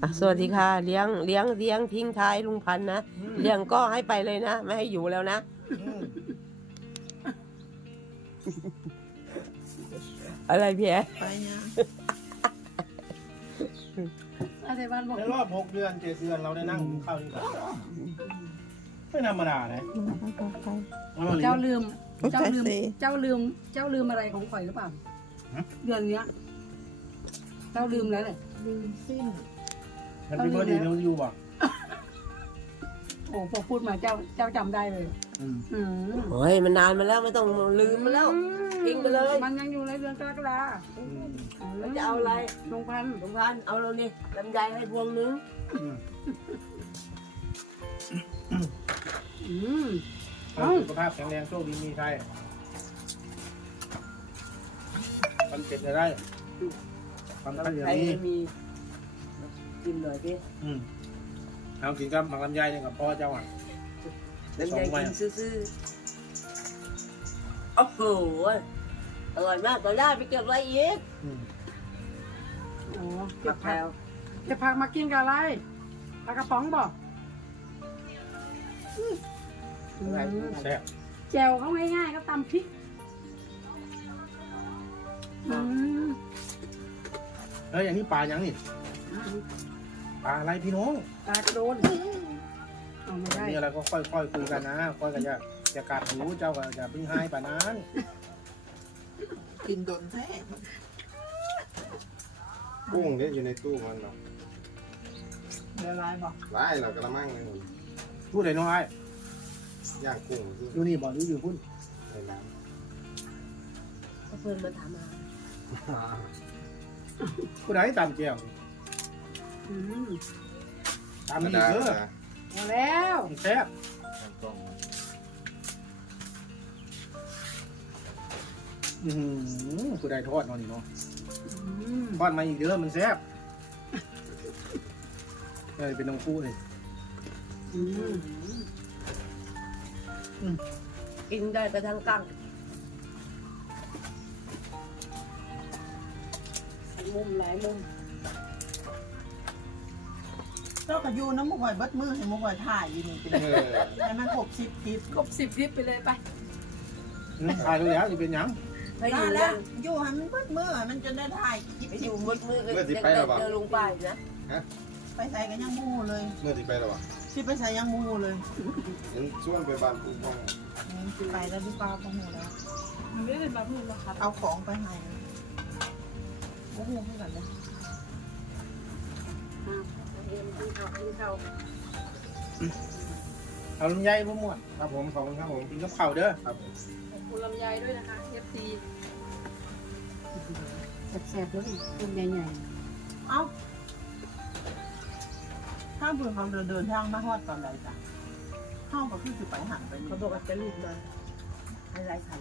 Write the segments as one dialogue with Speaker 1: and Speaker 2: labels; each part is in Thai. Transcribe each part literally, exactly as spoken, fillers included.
Speaker 1: อ่ะสวัสดีค่ะเลี้ยงเลี้ยงเลี้ยงทิ้งท้ายลุงพันธุ์นะเลี้ยงก็ให้ไปเลยนะไม่ให้อยู่แล้วนะอะไรพี่แอ๊ไปเนี่ย
Speaker 2: ในรอบหกเดือนเจ็ดเดือนเราได้นั่งกินข้าวด้วยกันไม่ธรรมดาเลย
Speaker 3: เจ้าลืมเจ้าลืมเจ้าลืมเจ้าลืมอะไรของข่อยหรือเปล่าเดือนเนี้ยเจ้าลืมแล้วเลยลืมสิ้น
Speaker 2: มันเป็นเบอร์ดีนิวยูบ่ะ
Speaker 3: โอ้พอพูดมาเจ้าเจ้าจำได้เลยอืม
Speaker 1: โอ้ยมันนานมาแล้วไม่ต้องลืมมาแล้วทิ้งไปเลย
Speaker 3: มันยังอยู่ในเดือนกรกฎาคม
Speaker 1: แล้วจะเอาอะไร
Speaker 3: ลุงพันธุ์
Speaker 1: ลุงพันธุ์เอาเรานี่ลำไยให้พวงนึง
Speaker 3: อืม
Speaker 2: สุขภาพแข็งแรงโชคดีมีชัยความเจ็บจะได้ความตั้งใจ
Speaker 1: ใคร
Speaker 2: นี้
Speaker 1: มีกินหน่อยพี่
Speaker 2: อืมเอากินกับหมักลำไยเนี่ยกับพ่อเจ้าอ่ะ
Speaker 1: ลำไยกินซื่อๆโอ้โหอร่อยมากต่อได้ไปเก็บไว้อีก
Speaker 3: โอ้
Speaker 1: เก็
Speaker 3: จะ
Speaker 1: บ
Speaker 3: พั
Speaker 1: แล้
Speaker 3: ก
Speaker 1: ว
Speaker 3: จะพักมากินกับอะไรปลากระป๋องบอก
Speaker 2: แซ่บ
Speaker 3: แจวเขาง่ายๆก็ตำพริกอืม
Speaker 2: เฮ้ยอย่างนี้ปลาอย่างนี่ปลาอะไรพี่น้อง
Speaker 3: ปลากระโดนเอาไม่ได้
Speaker 2: มีอะไรก็ค่อยๆคุยกันนะค่อยกันจะจะกัดหูเจ้าก็จะพึ่งให้ป่านั้น
Speaker 4: กินโดนแท้
Speaker 5: กุ้งเนี่ยอยู่ในตู้มันเนาะ
Speaker 4: เดี๋ยวลายบอก
Speaker 5: ร้ายเรากระมังเลยหนู
Speaker 2: พูดไหนน้อย
Speaker 5: ย่างกุ้งที่
Speaker 2: อยู่นี่บอกอยู่อยู่พุ่น
Speaker 5: ในน้
Speaker 1: เพื่อนมาถามมา
Speaker 5: ำ
Speaker 2: ผู้ใดตามเจียว
Speaker 3: อืม
Speaker 2: ตาม
Speaker 5: ธรรม
Speaker 2: นี่
Speaker 5: ดา
Speaker 2: เด้อ
Speaker 5: นะ
Speaker 3: เอาแล้ว
Speaker 2: แซ่บ
Speaker 5: ต้อง
Speaker 2: อืมผู้ใดทอดเนาะนี่เนาะ
Speaker 3: อืม
Speaker 2: ทอดมาอีกเด้อมันแซ่บเออเป็นน้องคู่เลย
Speaker 3: อืม
Speaker 1: กินได้กระทั่งกั้งมุมหลายมุม
Speaker 4: เจ้ากระยูน้ำมุกหอยเบิดมือให้มุกหอยถ่ายอยู่นี่เป็น
Speaker 5: เออ
Speaker 4: ให้มันครบสิบคลิป
Speaker 3: ครบสิบคลิปไปเลยไป
Speaker 2: อืมถ่ายแล้วจะเป็นหยัง
Speaker 1: ให้อ
Speaker 4: ได้
Speaker 1: ยู่
Speaker 4: แล้
Speaker 1: ยั
Speaker 4: ว
Speaker 1: ง
Speaker 4: อยู่ให้มันเบิดมือให้มันจะได้ถ่ายคลิป
Speaker 1: ให้อ
Speaker 4: สิบ
Speaker 1: ยู่
Speaker 4: ค
Speaker 1: มื
Speaker 4: ลิ
Speaker 1: ด
Speaker 4: ป
Speaker 1: มืดก็จะเจอลุงป้าอยู่นะ
Speaker 4: ไปใส่กันยังมูเลย
Speaker 5: เมื่อที่ไปแล้ววะ
Speaker 4: ที่ไปใส่ยังมูเลย
Speaker 5: เห็นช่วงไปบ้านผู้พ่อง
Speaker 4: ที่ไปแล้วที่ป้าก็มูแล้ว
Speaker 3: มันไม่ได้มาพูดแล้วครับ
Speaker 4: เอาของไปให้โอ้โหให้กันเลย
Speaker 2: เอาลำไยพวกหมดครับผมขอบคุณครับผมกินกับข้าวเด้อครับ
Speaker 3: ขอบคุณลำไยด้วยนะคะเอฟซีแซ่บๆเลยลำไยใหญ่
Speaker 4: เอ้าถ้าเบื่อเขาเดินเดินทางมาฮอดตอนใดจ้ะเข้าก็คือจะไปหันไปนี่
Speaker 1: เขาบอกว่าจะรีบมาให้ไล่ขัน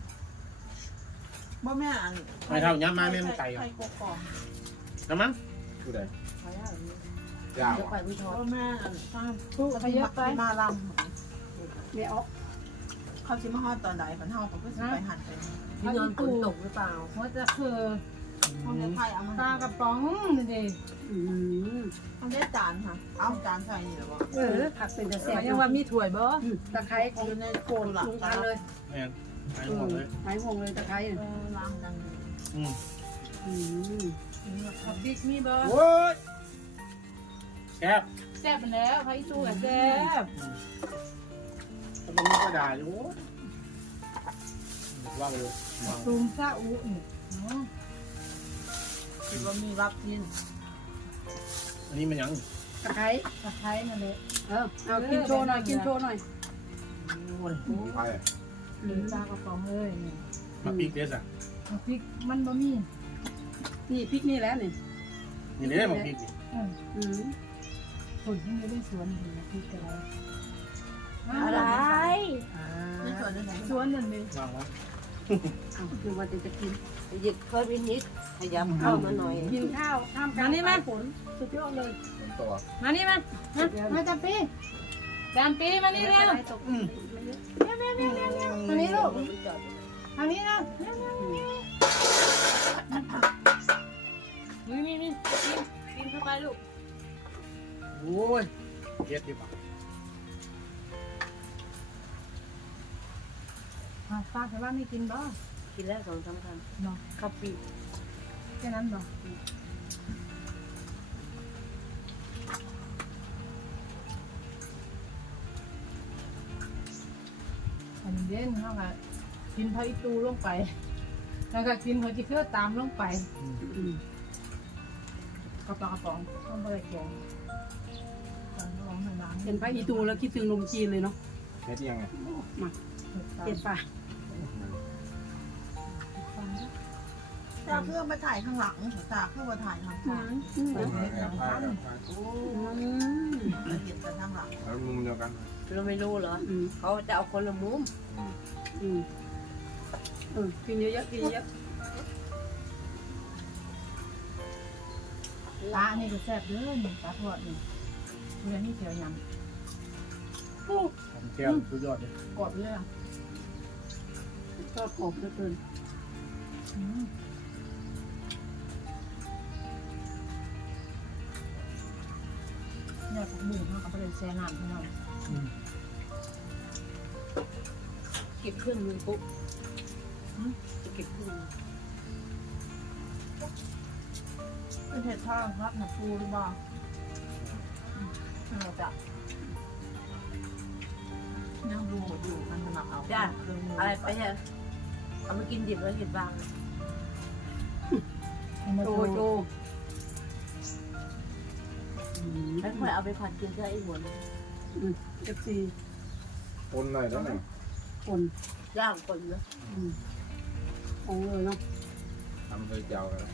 Speaker 4: บ่แม่อัน
Speaker 2: ไม่เท่าย้ำมาแม่มันไก่
Speaker 4: ไข่กกอก
Speaker 2: น้ำมัน
Speaker 5: ผู้ใด
Speaker 1: ไปแล้ว
Speaker 5: ยาว
Speaker 1: เดี๋ยวไป
Speaker 5: อ่ะ
Speaker 1: วิทอ
Speaker 4: บ่แม่อันข้าม
Speaker 3: ทุกไปเยอะไป
Speaker 4: ที่มาล
Speaker 3: ไม่ออก
Speaker 4: ำเขาสิมาฮอดตอนใดฝันเฮาก็คือสิไปหันไปนี่
Speaker 1: ที่นอนฝนตกหรือเปล่า
Speaker 3: ว่าจะคือ
Speaker 4: เขาจะไทยเอามา
Speaker 3: ปลากระป๋องนี่ดิอืม
Speaker 4: เขาได้จานค่ะ เอาจานใส่นี่แหละบ่
Speaker 3: เออผักเป็นแต่แซ่บยังว่ามีถั่วบ่ตะไคร้ของในโกนลุงพันเลย
Speaker 2: แม่นหายหมดเลย
Speaker 3: หายห่วงเลยตะไคร้
Speaker 4: เออล้างดัง
Speaker 2: อืม
Speaker 3: อืมผักดิกมีบ่
Speaker 2: โว้ยแซ่บ
Speaker 3: แซ่บไปแล้วไผ่ตู้แซ่บ
Speaker 2: ตอนนี้ก็ด่าอยู่ว่างเลยว่าง
Speaker 3: ตูมซาอุนี่
Speaker 4: คิดว่ามีวัคซีน
Speaker 2: อันนี้มันหยัง
Speaker 3: ตะไคร้ตะไคร้นั่นแหละเออเอากินโชว์หน่อยกินโชว์หน่อย
Speaker 2: โอ้ย
Speaker 5: ไป
Speaker 3: หรือปลากระป๋องเลยนี่
Speaker 2: มาปีกเดสอ่ะ
Speaker 3: พริกมันบะมี่นี่พริกนี่แล้วนี่
Speaker 2: นี่เด้มาปีกดิ
Speaker 3: อืมผลที่ไม่ได้สวนถึงพริกอะไร
Speaker 1: อะไร
Speaker 4: ในส่วนนี้ไหน
Speaker 3: สวนนั่นเลย
Speaker 2: ว่างวะ
Speaker 3: อ้าวคือว่าจะจะกิน
Speaker 1: หยิบเคยพินิดขยับเข้ามาหน่อย
Speaker 3: กินข้าวข้ามกันนี่ไหมผลสุดยอดเลย
Speaker 5: ตัว
Speaker 3: มานี่มามามาจับปีจานปีมานี่เร็ว
Speaker 2: อืม
Speaker 3: ทางนี้ลูกทางนี้นะนี่นี่นี่กินกินเข้าไปลูก
Speaker 2: โอ้ยเย็ดดีป่ะ
Speaker 4: ป้าแต่ว่าไม่กินบ่
Speaker 1: กินแล้วสองสามค
Speaker 4: เนาะ
Speaker 1: ำข้าวปี
Speaker 4: แค่นั้นบ่อันเด่นเขาก็กินพาอิตูลงไป แล้วก็กินหัวจิเกอร์ตามลงไปกระป๋องกระป๋องต้องไปแกงร้องให้ร้าน
Speaker 3: เห็นพระอีตูแล้วคิดถึงนมจีนเลยเนาะ
Speaker 5: เฮ็ดยังไง
Speaker 3: มาเห็นปะ
Speaker 4: ตาเพื่อมาถ่ายข้างหลังตาเพื่อมาถ่ายข้างหลัง
Speaker 5: แอบถ่ายแอบถ่าย
Speaker 4: เห็นแต่ข้างหลัง
Speaker 5: แล้วมุมเดียวกัน
Speaker 1: เราไม่รู้เหรอ
Speaker 3: อืม
Speaker 1: เขาจะเอาคนละมุม
Speaker 3: อืมเออกินเยอะๆกินเยอะ
Speaker 4: ปลานี่ก็แซ่บเด้อนี่ปลาทอดนี่เรื่องนี้เจียวย
Speaker 2: แก้วสุดยอดเลย
Speaker 4: ำกดเลยอ่ะ
Speaker 3: ๆก็กรอบเหลือเกิน
Speaker 4: เนี่ยผักบุ้งเขาก็ไปเลยแช่น้ำให้เรา
Speaker 1: เก็บเครื่องมือปุ๊บจะเก็บเครื่องมือ
Speaker 4: เป็นเห็ดทอดครับหนักปูหรือเปล่าเราจะนั่งดูอยู่มันหนักเอา
Speaker 1: จ้าอะไรไปเนี่ยเอามากินดิบแล้วเห็ดบาง
Speaker 3: โจโจอืม
Speaker 1: แล้วค่อยเอาไปผัดกินใช่ไอ้หัว
Speaker 3: อืมเอฟซี
Speaker 5: คนหน่อยได้ไหม
Speaker 3: คน
Speaker 1: ย่างคนนะ
Speaker 3: อืมของเลยเนาะ
Speaker 5: ทำไปเจ้ากัน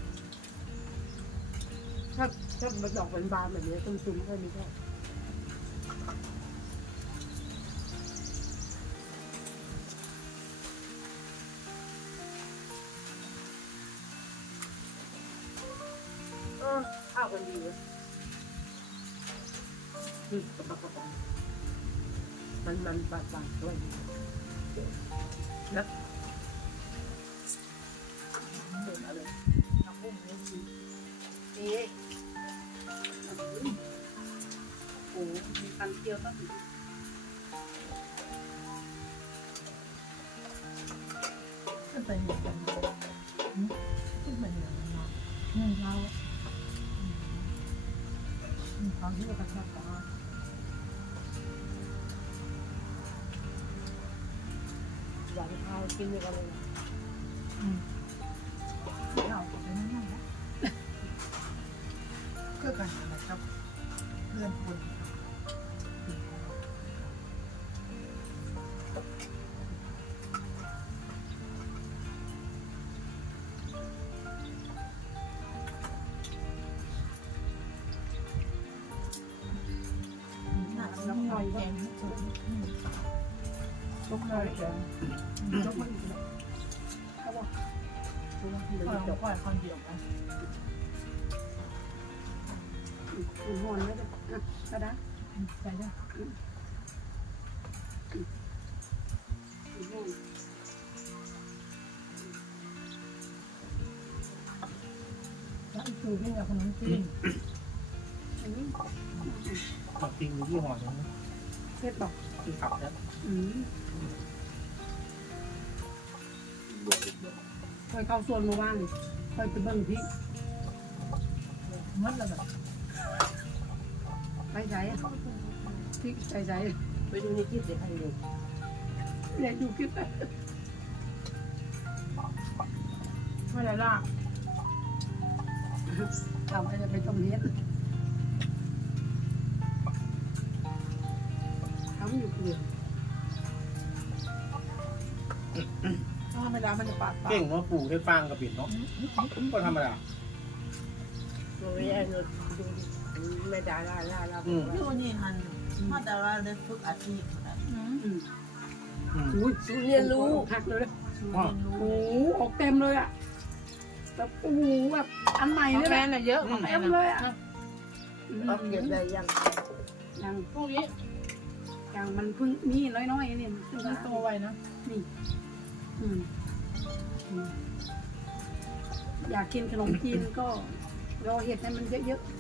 Speaker 1: ถ้าถ้ามันดอกเป็นบานแบบนี้ตุ้มๆแค่นี้ก็ข้าวกันดีเลยมันมันบาดบาดด้วยนะเปิดอะไรน้ำอุ้มนี่สินี่
Speaker 3: โอ้มีคันเกี๊ยวต้อง
Speaker 4: ขึ้นไปเห็ดกันขึ้นไปเห็ดกันเนาะเงินเราเขาที่เรากระชับกัน
Speaker 1: อยากข้าวกินด้วยกันเลย
Speaker 4: เราก็เป็นนั่นแหละก็กันนะครับเพื่อนคนน้ำลอยแกงสุดชกเลยแกงชกมาอีกแล้วเขาบอกเราจะปล่อยคนเดียวกัน
Speaker 3: อุ่นหอนไว้เลยอ่ะกระดาษ
Speaker 4: ใส่ด้วย
Speaker 3: อุ่นหอน
Speaker 4: แล้วอีกคือที่กับขนมจีน
Speaker 3: อันนี้
Speaker 2: ผักจริงอยู่ที่ห่อนึง
Speaker 3: เผ็ดบอก
Speaker 2: ที่ขับแล้ว
Speaker 3: อืมคอยเข้าส่วนเมื่อวานนี่คอยไปเบิ่งพริก
Speaker 4: มัดแล้วแบบ
Speaker 3: ไปใส่พริกใส่ใส่
Speaker 1: ไปดูในคลิปเด็กไทยเด็ก
Speaker 3: เด็กอยู่คิด
Speaker 4: ไม่ได้ล่ะ
Speaker 3: ทำให้จะไปต้มเฮ็ดทำอยู่เปลือก
Speaker 4: ถ้าไม่ได้มันจะปาดปาก
Speaker 2: เก่งว่าปลูกได้ฟางกับปิดเนาะก็ธรรมดา
Speaker 1: เราไม่ได้เราดูไม่ได้ล่าล่าล่า
Speaker 2: อืม
Speaker 4: อยู่นี่ฮันถ้าแต่ว่าได้ฝึกอาชีพนะ
Speaker 3: อืม
Speaker 2: อืม
Speaker 3: อุ้ย
Speaker 1: เรียนรู้
Speaker 3: หักเลย
Speaker 2: อ๋อ
Speaker 3: โอ้โหออกเต็มเลยอ่ะแบบโอ้โหแบบอันใหม่
Speaker 4: ของ
Speaker 3: เลย
Speaker 4: แม่
Speaker 3: นะ
Speaker 4: น่ะเยอะของแม่
Speaker 3: เต็ม
Speaker 4: น่ะ
Speaker 3: เลยอ่ะ
Speaker 1: เอาเก็บได้ยัง
Speaker 3: ยัง
Speaker 4: พวกนี้
Speaker 3: ยังมันเพิ่งนี่น้อยๆนี่มันเพิ่ง
Speaker 4: มันโตไวนะ
Speaker 3: นี่อืมอืมอยากกินขนมจีนก็รอเห็ดให้มันเยอะๆ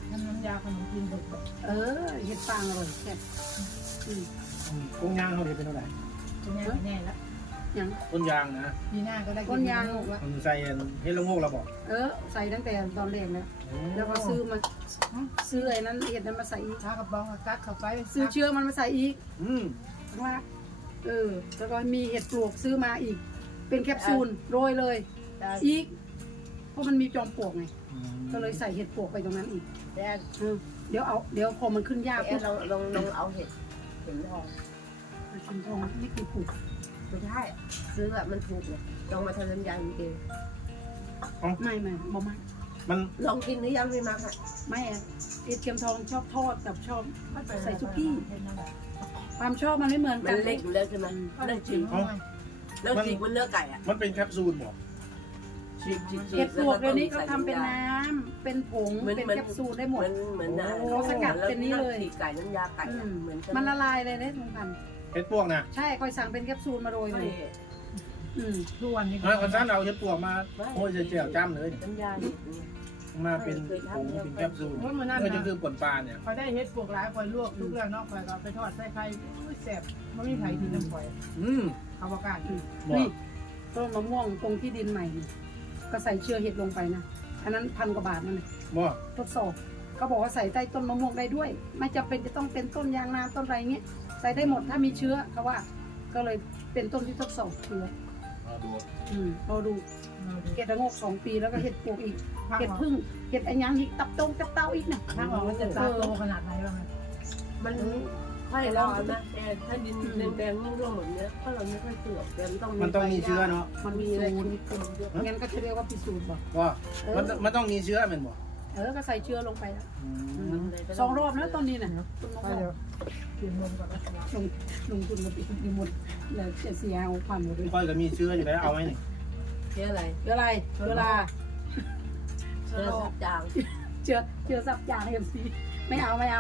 Speaker 4: น้ำน้ำยาขนมจีนเด็ด
Speaker 3: เออเห็ดฟางอร่อยแซ่บอืม
Speaker 2: ต้นยางเขาเห็นเป็นเท่าไหร่
Speaker 4: จะแน่แน่แล้ว
Speaker 3: ยัง
Speaker 2: ต้นยางนะ
Speaker 4: ปีหน้าก็ได้
Speaker 3: ต้นยาง
Speaker 4: ลูกแล้ว
Speaker 2: มันใส่เฮ็ดละโงกเราบอก
Speaker 3: เออใส่ตั้งแต่ตอนแรกแล้วแล้วก็ซื้อมาซื้อไอ้นั้นเห็ดนั้นมาใส่อีก
Speaker 4: ถ้ากระบองกัดเข้าไป
Speaker 3: ซื้อเชื้อมันมาใส่อีก
Speaker 2: อืม
Speaker 3: ข้างล่างเออแล้วก็มีเห็ดปลวกซื้อมาอีก เป็นแคปซูลโรยเลย อีก เพราะมันมีจอมปลวกไงก็เลยใส่เห็ดปลวกไปตรงนั้นอีก
Speaker 1: แต่
Speaker 3: เออเดี๋ยวเอาเดี๋ยวพอมันขึ้นยาก
Speaker 1: แอ
Speaker 3: ปุ๊
Speaker 1: น
Speaker 3: บ
Speaker 1: ลองลองลองเอาเห็ดเห็ดทอง
Speaker 3: มันกินทองนี่คือปลูก
Speaker 1: ไม่ได้ซื้อแบบมันถูกเนี่ยลองมาทำน้ำยาเอง
Speaker 3: ไม่ไม่บ่ไม่
Speaker 2: มัน
Speaker 1: ลองกินหรือยังไม่มาค่ะ
Speaker 3: ไม่อะเอ็ดเค็มทองชอบทอดกับชอบใส่ซุกี้ความชอบมันไม่เหมือน
Speaker 1: มั
Speaker 3: กัน น
Speaker 1: เล็กอยู่แล้วใช่ไหมเรื่องฉีกเรื่องฉีกมันเนื้อไก่อ่ะ
Speaker 2: มันเป็นแคปซูลบอก
Speaker 1: ฉีกฉีกฉี
Speaker 3: เห็
Speaker 1: ก
Speaker 3: ดปลวกเดี๋ยวนี้เขาทำเป็นน้ำเป็นผงเป็นแคปซูลได้หม
Speaker 1: เห
Speaker 3: ด
Speaker 1: มือนเหมือนนะ
Speaker 3: เขาสกัดเป็นนี้เลย
Speaker 1: ฉีกไก่น้ำยาไก่
Speaker 3: อืม
Speaker 1: เหมือน
Speaker 3: มันละลายเลยเนี่ยทุกท่าน
Speaker 2: เฮ็ดพวกนะ
Speaker 3: ใช่คอยสั่งเป็นแคปซูลมาโรยเลยอืม
Speaker 4: ทุกวันนี้
Speaker 2: เออคนสั้นเอาเฮ็ดพวกมาโอ้ยจะเจียวจ้ำเลย
Speaker 1: น้ำยาเนี่ย
Speaker 2: มาเป็นผงเป็นแคปซูล
Speaker 4: ว่ามันนั่น
Speaker 2: ก็จะ
Speaker 4: นะ
Speaker 2: คือป่นปลาเนี่ย
Speaker 4: พอได้เฮ็ดปวกหลายคนลวกทุกเรื่องนอกไปก็ไปทอดใส่ไข่แซ่บมันไม่ไผ่ที่น้ำข่อย
Speaker 2: อืม
Speaker 4: เอาประกาศ
Speaker 2: บอก
Speaker 3: นี่ต้นมะม่วงตรงที่ดินใหม่นี่ก็ใส่เชื้อเห็ดลงไปนะอันนั้นพันกว่าบาทนั่นเลย
Speaker 2: บอก
Speaker 3: ทดสอบเขาบอกว่าใส่ใต้ต้นมะม่วงได้ด้วย ไม่จำเป็นจะต้องเป็นต้นยางนาต้นอะไรเงี้ยใส่ได้หมดถ้ามีเชื้อเขาว่า ก็เลยเป็นต้นที่ทดสอบเชื้อ
Speaker 5: เอาดู
Speaker 3: อืมเราดูเห็ดระโงกสองปีแล้วก็เห็ดปลูกอีก
Speaker 4: ข้าง
Speaker 3: เห็ด
Speaker 4: ออก
Speaker 3: พึ่งเห็ดไอ้ยังอีกตับตรงตับเต้าอีกนะ
Speaker 4: ข้างออกมันจะตาโตขนาดไหนบ้าง
Speaker 1: มันถ้าเรานะแต่ถ้าดินแดงๆร่วงๆแบบนี้ถ้าเราไม่ค่อยเสือกแต่มันต้อง
Speaker 2: มันต้องมีเชื้อเนาะ
Speaker 3: มันมี
Speaker 1: มีอะไร
Speaker 3: สูตร
Speaker 1: มีกลุ่มเยอะ
Speaker 3: งั้นก็จะเรียกว่าพิสูจน์บอก
Speaker 2: ว่า
Speaker 3: เอ
Speaker 2: มัน
Speaker 3: อ
Speaker 2: มันต้องมีเชื้อแมันบอก
Speaker 3: เออก็ใส่เชื้อลงไปแล้ว
Speaker 2: อื
Speaker 3: อื
Speaker 2: ม
Speaker 3: มสองรอบแล้วตอนนี้น่ะต้นมะ
Speaker 4: ไป
Speaker 3: ม่วง
Speaker 4: เดี๋ยวกินนมก่อนนะ
Speaker 3: ลงลงทุนมาปีดีหมดแล้วจะเสียเอาความหมดเลย
Speaker 2: ค่อยก็มีเชื้ออยู่แล้วเอาไหมนี่
Speaker 1: เชื้ออะไร
Speaker 3: เชื้ออะไรเวลา
Speaker 1: เชื้อสับจาง
Speaker 3: เชื้อเชื้อสับยางเอ็มซีไม่เอาไม่เอา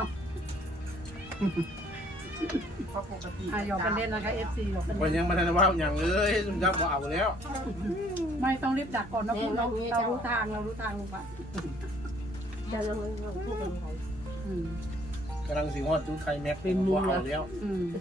Speaker 4: เพราะปกติ
Speaker 3: อ่ะหยอกกันเล่นนะคะเอฟซีหยอกกัน
Speaker 2: วัน
Speaker 3: เล่น
Speaker 2: ยังมาทันว่าอย่างเลยสุดยอดบ่เอาแล้ว
Speaker 3: ไม่ต้องรีบดักก่อนนะคุณเราเรารู้ทางเรารู้ทางลงไป
Speaker 1: จะลองลองพูดกันเขา
Speaker 3: อืม
Speaker 2: กำลังสิงฮอดจุดไข่แม็กเป็นบ่เอาแล้ว
Speaker 3: อืม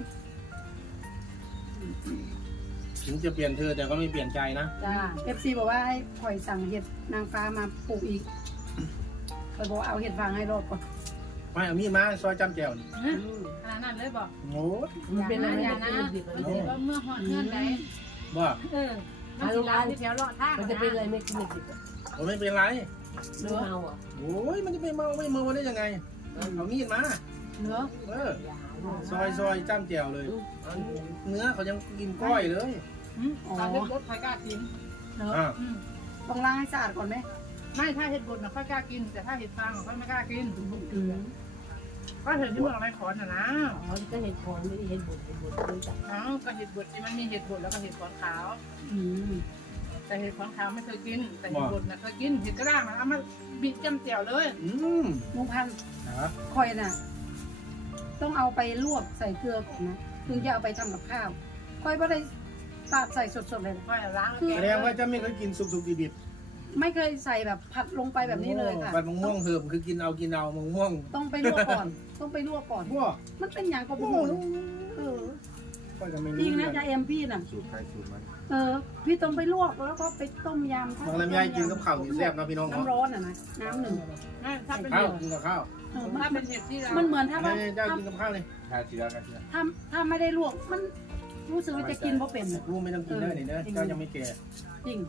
Speaker 2: ถึงจะเปลี่ยนเธอแต่ก็ไม่เปลี่ยนใจนะ
Speaker 3: จ้าเอฟซีบอกว่าให้ปล่อยสั่งเห็ดนางฟ้ามาปลูกอีกเคยบอกว่าเอาเห็ดฟางให้รอดก่อน
Speaker 2: ไม่เอามีดมาซอยจำแจ่วนี่
Speaker 4: ขนาดนั้นเลยบอก
Speaker 2: โอ้ย
Speaker 1: มันเป็นอะไร
Speaker 4: อย่า
Speaker 1: นะ
Speaker 4: นะมันจะว่าเมื่อหอดเงื่อนไหน
Speaker 2: บ่
Speaker 4: เออมันสิลาที่แถวเลาะทาง
Speaker 1: มันจะเป็นอะไรไม่กินไม่กิน
Speaker 2: ผมไม่เป็นไร
Speaker 1: หรือเมาอ่ะ
Speaker 2: โอ้ยมันจะไปเมาไม่เมาได้ยังไงเอามีดมา
Speaker 4: เนื้อ
Speaker 2: เออซอยซอยจ้ำแจ่วเลย เนื้อเขายังกินก้อยเลย
Speaker 4: ตอนเฮ็ดบดใครกล้ากินเนื้อ
Speaker 2: อ่า
Speaker 3: ต้องล้างให้สะอาดก่อนไหม
Speaker 4: ไม่ถ้าเห็ดบดนะค่อยกล้ากิน แต่ถ้าเห็ดฟางค่อยไม่กล้ากิน
Speaker 3: อืม
Speaker 4: ก็เห็ดที่เมืองไรขอนนะนะ
Speaker 1: อ๋อก็เห็นคอนไม่ได้เห็นบุญเห็นบุญรู้จัก
Speaker 4: อ๋อก็เห็ดบดที่มันมีเห็ดบดแล้วก็เห็ดขอนขาว
Speaker 3: อืม
Speaker 4: แต่เห็ดขอนขาวไม่เคยกิน แต่เห็ดบดนะเคยกินเห็ดกระด้างนะเอามาบิดจ้ำแจ่วเลย
Speaker 2: อืม
Speaker 3: ลุงพันธุ์
Speaker 2: นะ
Speaker 3: คอยน่ะ ต้องเอาไปลวกใส่เกลือก่อนนะถึงจะเอาไปทำกับข้าวคอยไม่ได้ปาดใส่สดๆเลยนะ
Speaker 4: ค่อยล้าง
Speaker 2: แสดงว่าจะไม่เคยกินสุกๆดิบ
Speaker 3: ไม่เคยใส่แบบผัดลงไป
Speaker 2: ๆ
Speaker 3: แบบนี้เลยค่ะ
Speaker 2: บัดมะม่วงเหิมคือกินเอากินเอามะม่วง
Speaker 3: ต้องไปลวกก่อน ต้องไปลวกก่อน
Speaker 2: พวก
Speaker 3: มันเป็นอย่างกระ
Speaker 2: โอ้
Speaker 3: โบ
Speaker 2: โห
Speaker 3: นเออ
Speaker 2: ก็จะไม่
Speaker 3: จ
Speaker 2: รู้
Speaker 3: ริงนะจะเอ็มพี่น่ะ
Speaker 5: สูตรใครสูตรมัน
Speaker 3: เออ พี่ต้องไปลวกแล้วก็ไปต้มยำ
Speaker 2: น้องลำไยกินกับข้าวนี่แซ่บนะพี่น้องเนาะ
Speaker 3: น้ำร้อนอ่ะนะน้ำหนึ่ง
Speaker 4: ถ้าเป็น
Speaker 2: ข้า
Speaker 4: เห็
Speaker 2: ว
Speaker 4: ด
Speaker 2: กินกับข้าว
Speaker 3: เออ
Speaker 4: ถ้า
Speaker 3: มัน
Speaker 4: เป็นเห็ดที่เรา
Speaker 3: มันเหมือนถ้าว่า
Speaker 2: เจ้ากินกับข้าวเลย
Speaker 5: ฆ่าเชื้อฆ่าเชื้อ
Speaker 3: ถ้าถ้าไม่ได้ลวกมันรู้สึกว่าจะกินเพราะเป็นน่ะ
Speaker 2: ลูกไม่ต้องกินเลยนี่เด้อเจ้ายังไม่แก่
Speaker 3: จริง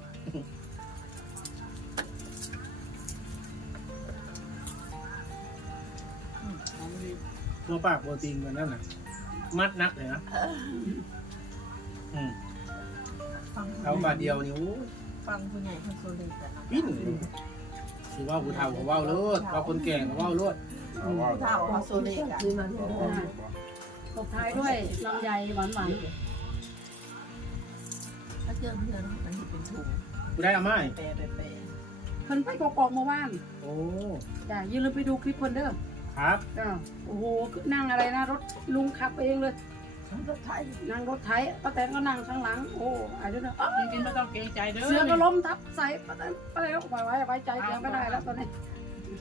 Speaker 2: ตัวปากโปรตีนมันนั่นน่ะ มัดนักเลยนะอืมเอาบาทเดียวนี่โอ้ย
Speaker 1: ฟังผู้ใหญ่คนโซลีแต่
Speaker 2: ปิ้นสิว่าผู้เฒ่าก็เว้าเลิศว่าคนแก่ก็เว้าเลิศ
Speaker 5: เอาว่า
Speaker 1: เท่าเขาโซลีคือมัน
Speaker 3: ตบท้ายด้วยลำไยหวานหวาน
Speaker 1: ถ้าเจอเพื่อนมันเป็นถุง
Speaker 2: กูได้อาม่า
Speaker 1: แปรแปรแปร
Speaker 3: ๆเพิ่นไปกอกๆเมื่อวาน
Speaker 2: โอ้
Speaker 3: จ้ะอย่าลืมไปดูคลิปเพิ่นเด้อ
Speaker 2: ครับ
Speaker 3: จ้ะโอ้โหนั่งอะไรนะรถลุงขับเองเลย
Speaker 1: รถไถ
Speaker 3: นั่งรถไถป้าแตนก็นั่งข้างหลัง โอ้อายุนะ
Speaker 4: จริงๆไม่ต้องเกรงใจเด้อ
Speaker 3: เสือก็ล้มทับใส่ป้าแตนป้าแตนก็ปล่อยไว้ไว้ใจแกไม่ได้แล้วตอนนี้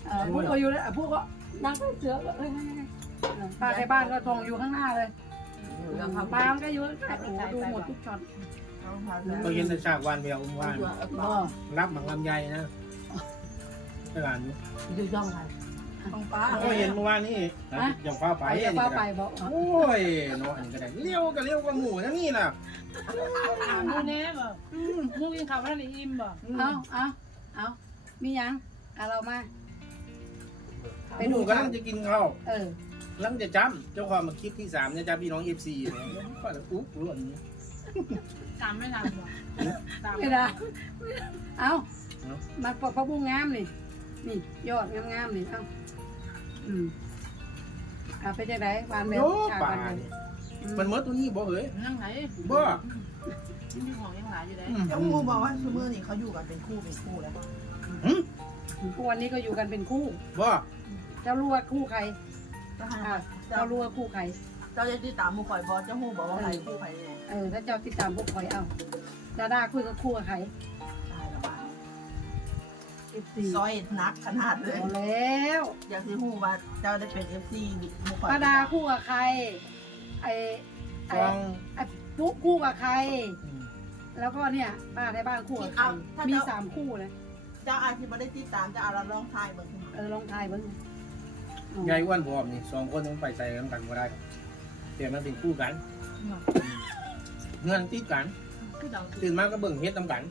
Speaker 3: เออผู้ก็อยู่แล้วผู้ก็นั่งใต้เสือก็เอ้ยป้าในบ้านก็ทองอยู่ข้างหน้าเลยป้าก็อยู่ข้างๆโอ้ดูหมดทุกช็อต
Speaker 2: ก็เห็นแต่ฉากวานเดียววาน
Speaker 3: อ๋อ
Speaker 2: รับหมังลำไยนะไปหลานอยู่
Speaker 1: ดูจ้องใคร
Speaker 4: ของป้า
Speaker 2: ก็เห็นเมื่อวานนี้อย่างฟ้าไป
Speaker 3: ไป
Speaker 2: อันนี้
Speaker 3: ป้า
Speaker 2: ก็
Speaker 3: ไป
Speaker 2: ได้
Speaker 3: บอก
Speaker 2: โอ้ยเนาะอันนี้ก็ได้เลี้ยวก็เลี้ยวกว่าหมูนะนี่น่ะ
Speaker 4: มูเน่บ่มูกินข้าวแล้วนี่อิ่มบ่
Speaker 3: เอาเอาเอามียังเอาเรามา
Speaker 2: ไปดูกำลังจะกินข้าว
Speaker 3: เออ
Speaker 2: กำลังจะจำเจ้าความมาคลิปที่สามเนี่ยจ้าพี่น้องเอฟซีเนี่ยก็จะอุ๊บรู้อันนี้
Speaker 4: ตามไม่ทันบ่ตาม
Speaker 3: ไม่ได้เอามาปอกพระบุ้งงามนี่นี่ยอดงามๆนี่เอาอืมเอาไปจากไหนวานแบบ
Speaker 2: โอ้
Speaker 3: ชา
Speaker 2: ป่า
Speaker 3: กัน
Speaker 2: เนี่ยมันเมื่อตัวนี้บ่เฮ้ย
Speaker 4: ยังไง
Speaker 2: บ่
Speaker 4: มีของยังหลายอยู่ได้
Speaker 6: เจ้างูบอกว่าชูมือนี่เขาอยู่กันเป็นคู่เป็นคู่แล้ว
Speaker 3: พวกวันนี้ก็อยู่กันเป็นคู่
Speaker 2: บ่
Speaker 3: เจ้ารู้ว่าคู่ใคร
Speaker 6: เจ้า
Speaker 3: อ่ะเจ้ารู้ว่าคู่ใคร
Speaker 6: เจ้าจะติดตามมูข่อยบอสเจ้างูบอกว่าใครคู่ใครเนี่ย
Speaker 3: เออถ้าเจ้าติดตามพวกคอยเอาดาดาคุยกับคู่กับใคร
Speaker 6: ตายละบ้า
Speaker 3: เอฟซี
Speaker 6: ซอยนักขนาดเลย
Speaker 3: เอาแล้ว
Speaker 6: อยากจะหูว่าเจ้าได้เป็นเอฟซีมูข่อย
Speaker 3: ปาดาคู่กับใครไอไอ
Speaker 2: ฟอง
Speaker 3: ไอปุ๊กคู่กับใคร แล้วก็เนี่ยป้าในบ้านคู่กับใครมีสามคู่เลย
Speaker 6: เจ้าอาชีพไม่ได้ติดตามเจ้าเอาเราลองทายเบิ่ง
Speaker 3: เออลองทายเบ้าง
Speaker 2: ยายอ้วนพร้อมนี่สองคนต้องไปใส่กันกันก็ได้เดี๋ยวมันเป็นคู่กันเงินติดกัน
Speaker 4: คือดัง
Speaker 2: ตื่นมาก็เบิ่งเฮ็ดน้ำกัน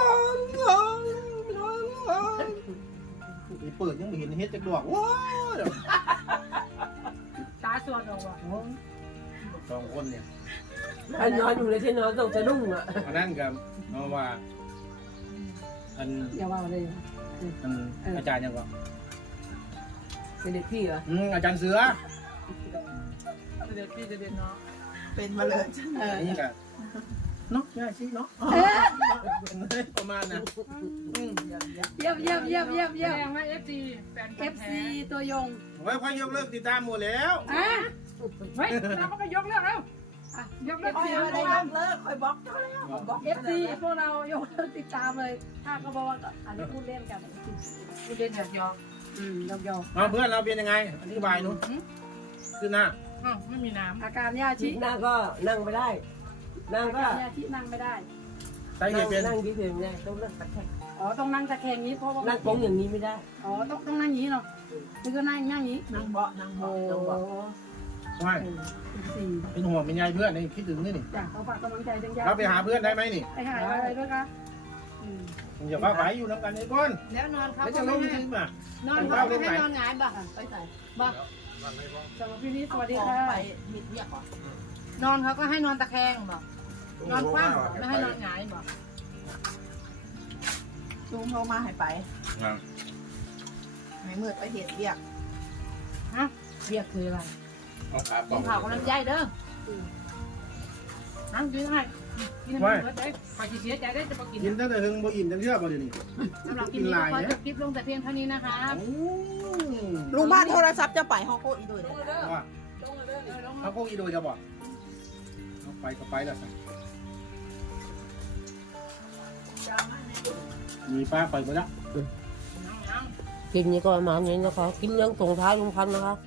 Speaker 2: เปิดยังไม่เห็นเฮ็ดจักดอกว้าว
Speaker 4: ตาสวดออกว่ะ
Speaker 2: สองคนเนี่ย
Speaker 1: ไอ้นอนอยู่ในที่นอนต้องสะดุ้งอ่ะ
Speaker 2: อันนั้นกับมาว่า อัน
Speaker 3: อย่าว่าเลย
Speaker 2: อันอาจารย์ยังก็
Speaker 1: เป็นเด็กพี่เหรอ
Speaker 2: อืมอาจารย์เสือ
Speaker 4: เด็ดพี่เด็ดเนาะ
Speaker 6: เป็นมาเลย
Speaker 3: เออ
Speaker 2: อันนี้ก็เนาะง่ายสิเนาะประมาณนั้นอืม
Speaker 3: เยี่ยมเยี่ยมเยี่ยมเยี่ยมเยี่ยม
Speaker 4: แรงไหม เอฟ ซี แฟน
Speaker 3: เอฟซีตัวยง
Speaker 2: โอ้ยพ่อยกเลิกติดตามหมดแล้ว
Speaker 3: อ่ะ
Speaker 4: เฮ้ยเราก็ไปยกเลิกแล้ว
Speaker 3: อ่ะ
Speaker 4: ยก
Speaker 3: เอ
Speaker 4: เลิก
Speaker 3: ฟ
Speaker 6: คอย
Speaker 3: ซี
Speaker 6: ไม่ได้
Speaker 3: พวก
Speaker 6: ย
Speaker 3: เรา
Speaker 6: กเลิกคอยบล็อกเจ้าแล้วบล็อก
Speaker 3: เอฟซีพวกเรายกเลิกติดตามเลย ถ้าก็บอกว่าอันนี้พูดเล่นกัน
Speaker 4: กูเด่นอยากยอก
Speaker 3: อืมยอกยอก
Speaker 2: มาเพื่อนเราเป็นยังไงอธิบายหนูขึ้นหน้า
Speaker 4: อ้าวไม่มีน้
Speaker 3: อาการย่า
Speaker 1: ชิ
Speaker 3: ชิ
Speaker 1: หน้าก็นั่งไม่ได้นั่ง
Speaker 3: อา
Speaker 1: ก็
Speaker 3: การย่าชินั่งไม่ได้
Speaker 2: สาเหตุเป็น
Speaker 1: นั่งที่ถึงไงต้องเลิกตะแคง
Speaker 3: อ๋อต้องนั่งตะแคงนี้เพราะว่า
Speaker 1: นั่งตรงอย่างนี้ไม่ได้
Speaker 3: อ๋อต้องต้องนั่งอย่างนี้เนาะคือก็นั่งนั่งอย่างนี้
Speaker 6: นั่งเบาะนั่ง
Speaker 3: โอ้
Speaker 6: เบาะนั่งเบาะ
Speaker 2: ไม่
Speaker 3: สี่
Speaker 2: เป็นห่วงเป็นใยเพื่อนนี่คิดถึงนี่นี่
Speaker 3: จ้ะเขาฝากกำลังใจจังยา
Speaker 2: เราไปหาเพื่อนได้ไหมนี่
Speaker 3: ไปหาอะไรด้วยคะอืม
Speaker 2: ผมจะพาไปอยู่น้ำกันไอ้ก้อน
Speaker 4: ำแล้วนอนเขา
Speaker 2: แล้ว
Speaker 4: ก็
Speaker 2: จะล
Speaker 4: ไม่
Speaker 2: ง
Speaker 4: ให้
Speaker 2: จริงป่ะ
Speaker 4: นอนเขาไม่ให้นอนหงายบ่
Speaker 6: ไปใส่
Speaker 4: บ่
Speaker 3: สำหรับพี่นี้สวัสดี
Speaker 6: ของ
Speaker 3: ค่ะ
Speaker 6: ไปมิดเรียกก่อน
Speaker 4: นอนเขาก็ให้นอนตะแคงบ่นอนคว่ำไม่ให้นอนหงายบ่
Speaker 6: จูงเขามาให้ไปให้มืดไปเห็นเรียก
Speaker 4: ฮะเรียกคืออะไร
Speaker 5: เอาขา
Speaker 4: กินข้าวกับน้ำใจเด้อนั่งกินให้กินให้มันเบิดได้ขอสิเสียใจได้จะมากิน
Speaker 2: กินตั้งแต่ถึงบ่อิ่มจังเชื่อบ่เดี๋ยวนี้
Speaker 4: สำหรับกินนี้ขอจบคลิปลงแต่เพียงเท่านี้นะคะ
Speaker 6: ลุงบ้านโทรศัพท์จะไปห้องโคอีด้วยเลย
Speaker 2: ว่าเขาโกอีโดจะบอกเอาไปก็ไปแล้วสิมีป้าไปหมดแล้ว
Speaker 1: คลิปนี้ก็ประมาณนี้นะคะคลิปเรื่องส่งท้ายลุงพันธ์นะคะ